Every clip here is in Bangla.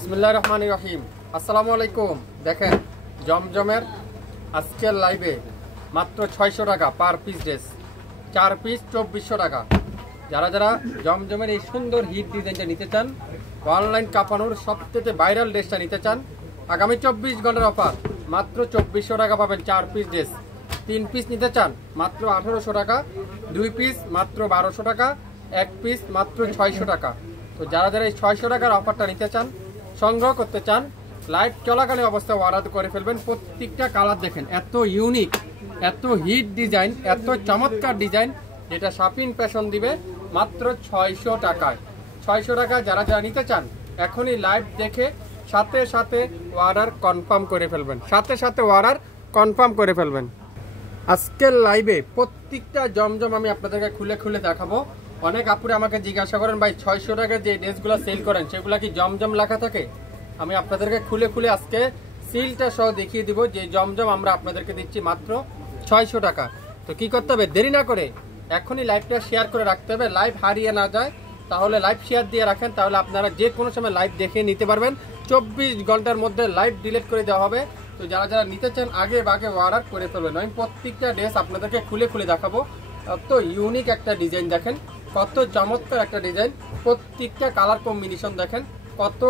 বিসমিল্লাহির রহমানির রহিম। আসসালামু আলাইকুম। দেখেন জমজমের আজকের লাইভে মাত্র 600 টাকা পার পিস ড্রেস, 4 পিস 2400 টাকা। যারা যারা জমজমের এই সুন্দর হিট ডিজাইনটা নিতে চান, অনলাইন কাঁপানোর সবথেকে ভাইরাল ড্রেসটা নিতে চান, আগামী 24 ঘন্টার অফার মাত্র 2400 টাকা পাবেন 4 পিস ড্রেস। 3 পিস নিতে চান মাত্র 1800 টাকা, 2 পিস মাত্র 1200 টাকা, 1 পিস মাত্র 600 টাকা। তো যারা যারা এই 600 টাকার অফারটা নিতে চান, সংগ্রহ করতে চান, লাইভ চলাকালীন অবস্থায় অর্ডার করে ফেলবেন। প্রত্যেকটা কালার দেখেন এত ইউনিক, এত হিট ডিজাইন, এত চমৎকার ডিজাইন, যেটা শাপিং ফ্যাশন দিবে মাত্র 600 টাকায়। 600 টাকা যারা যারা নিতে চান এখনই লাইভ দেখে সাথে সাথে অর্ডার কনফার্ম করে ফেলবেন, সাথে সাথে অর্ডার কনফার্ম করে ফেলবেন। আজকের লাইভে প্রত্যেকটা জমজম আমি আপনাদেরকে খুলে খুলে দেখাবো। অনেক আপুরে আমাকে জিজ্ঞাসা করেন, ভাই 600 টাকার যে ড্রেসগুলো সেল করেন সেগুলো কি জমজম লেখা থাকে? আমি আপনাদেরকে খুলে খুলে আজকে সিলটা সহ দেখিয়ে দিব যে জমজম আমরা আপনাদেরকে দিচ্ছি মাত্র 600 টাকা। তো কি করতে হবে, দেরি না করে এখনই লাইভটা শেয়ার করে রাখতে হবে, লাইভ হারিয়ে না যায়। তাহলে লাইভ শেয়ার দিয়ে রাখেন, তাহলে আপনারা যে কোনো সময় লাইভ দেখে নিতে পারবেন। 24 ঘন্টার মধ্যে লাইভ ডিলিট করে দেওয়া হবে। তো যারা যারা নিতে চান আগে বাগে অর্ডার করে ফেলবেন। আমি প্রত্যেকটা ড্রেস আপনাদেরকে খুলে খুলে দেখাবো। তো ইউনিক একটা ডিজাইন দেখেন, কত চমৎকার একটা ডিজাইন, প্রত্যেকটা কালার কম্বিনেশন দেখেন, কত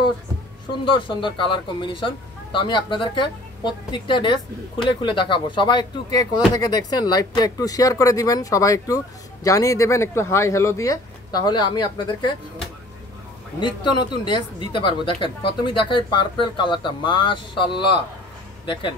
সুন্দর সুন্দর কালার কম্বিনেশন। তো আমি আপনাদেরকে প্রত্যেকটা ড্রেস খুলে খুলে দেখাবো। সবাই একটু কে কোথা থেকে দেখছেন লাইভটা একটু শেয়ার করে দিবেন, সবাই একটু জানিয়ে দেবেন একটু হাই হ্যালো দিয়ে, তাহলে আমি আপনাদেরকে নিত্য নতুন ড্রেস দিতে পারবো। দেখেন প্রথমেই দেখাই পার্পল কালারটা, মাশাআল্লাহ দেখেন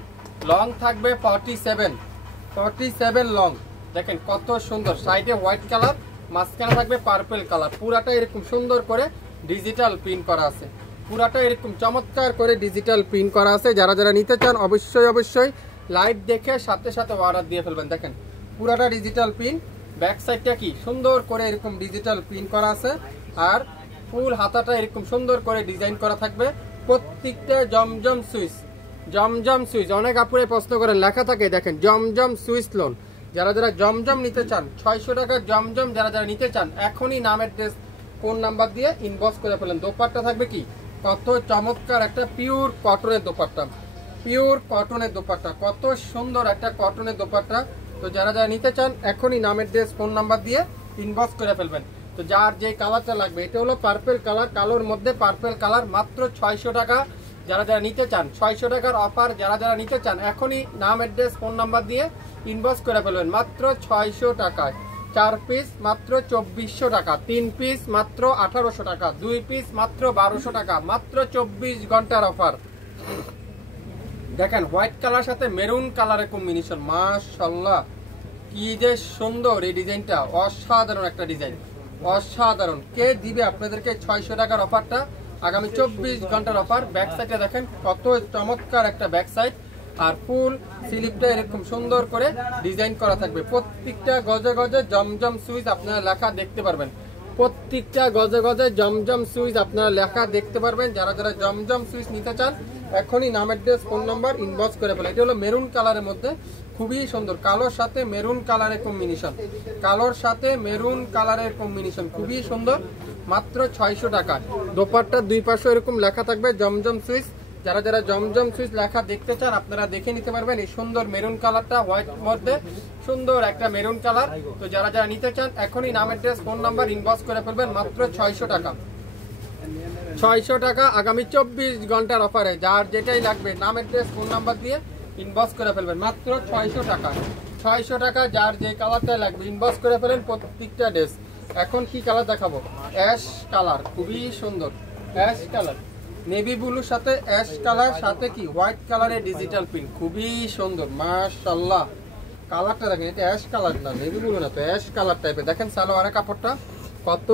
লং থাকবে 47 লং। দেখেন কত সুন্দর, সাইডে হোয়াইট কালার, মাঝখানে থাকবে পার্পল কালার। পুরাটা এরকম সুন্দর করে ডিজিটাল প্রিন্ট করা আছে, পুরাটা এরকম চমৎকার করে ডিজিটাল প্রিন্ট করা আছে। যারা যারা নিতে চান অবশ্যই অবশ্যই লাইভ দেখে সাথে সাথে অর্ডার দিয়ে ফেলবেন। দেখেন পুরাটা ডিজিটাল প্রিন্ট, ব্যাক সাইডটা কি সুন্দর করে এরকম ডিজিটাল প্রিন্ট করা আছে, আর ফুল হাতাটা এরকম সুন্দর করে ডিজাইন করা থাকবে। প্রত্যেকটা জমজম সুইচ, জমজম সুইচ। অনেক আপুরে প্রশ্ন করেন লেখা থাকে, দেখেন জমজম সুইচ লোন। যারা যারা জমজম নিতে চান 600 টাকার জমজম যারা যারা নিতে চান এখনই নামের ড্রেস ফোন নাম্বার দিয়ে ইনবক্স করে ফেলেন। দোপাট্টা থাকবে কি কত চমৎকার একটা পিওর কটনের দোপাট্টা, পিওর কটনের দোপাট্টা, কত সুন্দর একটা কটনের দোপাট্টা। তো যারা যারা নিতে চান এখনই নামের ড্রেস ফোন নাম্বার দিয়ে ইনবক্স করে ফেলবেন। তো যার যে কালারটা লাগবে, এটা হলো পার্পল কালার, কালোর মধ্যে পার্পল কালার, মাত্র 600 টাকা। যারা যারা নিতে চান 600 টাকার অফার, যারা যারা নিতে চান এখনই নাম অ্যাড্রেস ফোন নাম্বার দিয়ে ইনবক্স করে ফেলবেন মাত্র 600 টাকায়। 4 পিস মাত্র 2400 টাকা, 3 পিস মাত্র 1800 টাকা, 2 পিস মাত্র 1200 টাকা, মাত্র 24 ঘন্টার অফার। দেখেন হোয়াইট কালার সাথে মেরুন কালারের কম্বিনেশন, মাশাআল্লাহ কি যে সুন্দর এই ডিজাইনটা, অসাধারণ একটা ডিজাইন, অসাধারণ। কে দিবে আপনাদেরকে 600 টাকার অফারটা? আগামী 24 ঘন্টার অফার। ব্যাক সাইডে দেখেন কত চমৎকার একটা ব্যাক সাইড, আর ফুল স্লিপটা এরকম সুন্দর করে ডিজাইন করা থাকবে। প্রত্যেকটা গজে গজে জমজম সুইচ আপনারা লেখা দেখতে পারবেন, প্রত্যেকটা গজে গজে জমজম সুইচ আপনারা লেখা দেখতে পারবেন। যারা যারা জমজম সুইচ নিতে চান এখনই নামের ড্রেস ফোন নাম্বার ইনবক্স করে ফেলেন। এটা হলো মেরুন কালারের মধ্যে, খুবই সুন্দর, কালোর সাথে মেরুন কালারের কম্বিনেশন, কালোর সাথে মেরুন কালারের কম্বিনেশন, খুবই সুন্দর, মাত্র 600 টাকা। দোপাট্টার দুই পাশে এরকম লেখা থাকবে জমজম সুইচ। যারা যারা জমজম সুইচ লেখা দেখতে চান আপনারা দেখে নিতে পারবেন। এই সুন্দর মেরুন কালারটা, হোয়াইট মধ্যে সুন্দর একটা মেরুন কালার। তো যারা যারা নিতে চান এখনই নামের ড্রেস ফোন নাম্বার ইনবক্স করে ফেলবেন মাত্র 600 টাকা। 600 টাকা আগামী 24 ঘন্টার অফারে। যার যেটাই লাগবে নামের ড্রেস ফোন নাম্বার দিয়ে ইনবক্স করে ফেলবেন মাত্র 600 টাকা। 600 টাকা যার যে কালারটা লাগবে ইনবক্স করে ফেলেন প্রত্যেকটা ড্রেস। এখন কি কালার দেখাবো, অ্যাশ কালার, খুবই সুন্দর অ্যাশ কালার, নেভি ব্লুর সাথে অ্যাশ কালার, সাথে কি হোয়াইট কালারের ডিজিটাল প্রিন্ট, খুবই সুন্দর মাশাআল্লাহ। কালারটা দেখেন, এটা অ্যাশ কালার না, নেভি ব্লু না, তো অ্যাশ কালার টাইপের। দেখেন সালোয়ারের কাপড়টা কত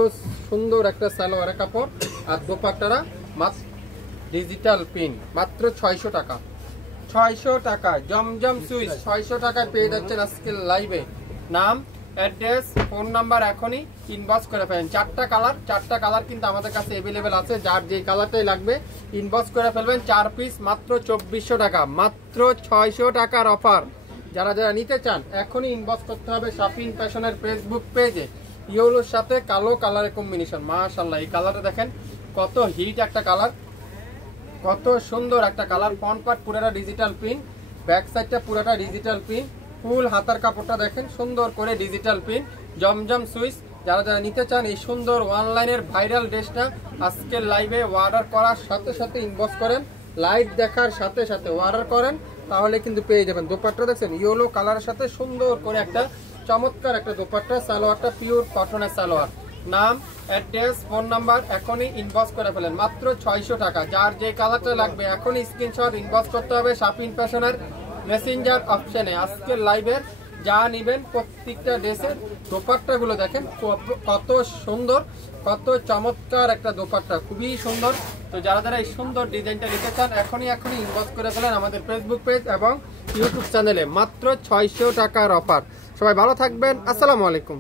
সুন্দর একটা সালোয়ারের কাপড়, আর দোপাট্টারা মাত্র ডিজিটাল প্রিন্ট, মাত্র 600 টাকা। 600 টাকা জমজম সুইচ 600 টাকায় পেয়ে যাচ্ছেন আজকে লাইভে। নাম অ্যাড্রেস ফোন নাম্বার এখনই ইনবক্স করে ফেলেন। 4টা কালার, 4টা কালার কিন্তু আমাদের কাছে অ্যাভেলেবেল আছে। যার যে কালারটাই লাগবে ইনবক্স করে ফেলবেন। 4 পিস মাত্র 2400 টাকা, মাত্র 600 টাকার অফার। যারা যারা নিতে চান এখনই ইনবক্স করতে হবে শাপিং ফ্যাশনের ফেসবুক পেজে। ইয়েলোর সাথে কালো কালারের কম্বিনেশন, মাশাআল্লাহ এই কালারটা দেখেন কত হিট একটা কালার, কত সুন্দর একটা কালার। ফ্রন্ট পার্ট পুরোটা ডিজিটাল প্রিন্ট, ব্যাক সাইডটা পুরোটা ডিজিটাল প্রিন্ট, ফুল হাতার কাপড়টা দেখেন সুন্দর করে ডিজিটাল প্রিন্ট, জমজম সুইচ। যারা যারা নিতে চান এই সুন্দর অনলাইনের ভাইরাল ড্রেসটা আজকের লাইভে অর্ডার করার সাথে সাথে ইনবক্স করেন, লাইভ দেখার সাথে সাথে অর্ডার করেন, তাহলে কিন্তু পেয়ে যাবেন। দোপাট্টা দেখছেন ইয়েলো কালারের সাথে সুন্দর করে একটা চমৎকার একটা দোপাট্টা। সালোয়ারটা পিওর কটনের সালোয়ার। নাম, অ্যাড্রেস, ফোন নাম্বার এখনই ইনবক্স করে ফেলেন, মাত্র 600 টাকা। যার যে কালারটা লাগবে এখনই স্ক্রিনশট ইনবক্স করতে হবে শাপিন ফ্যাশনের মেসেঞ্জার অপশনে। আজকের লাইভের যা নেবেন প্রত্যেকটা ড্রেসের দোপাট্টাগুলো দেখেন কত সুন্দর, কত চমৎকার একটা দোপাট্টা, খুবই সুন্দর। তো যারা যারা এই সুন্দর ডিজাইনটা নিতে চান এখনই ইনবক্স করে ফেলেন আমাদের ফেসবুক পেজ এবং ইউটিউব চ্যানেলে। মাত্র 600 টাকার অফার। সবাই ভালো থাকবেন, আসসালামু আলাইকুম।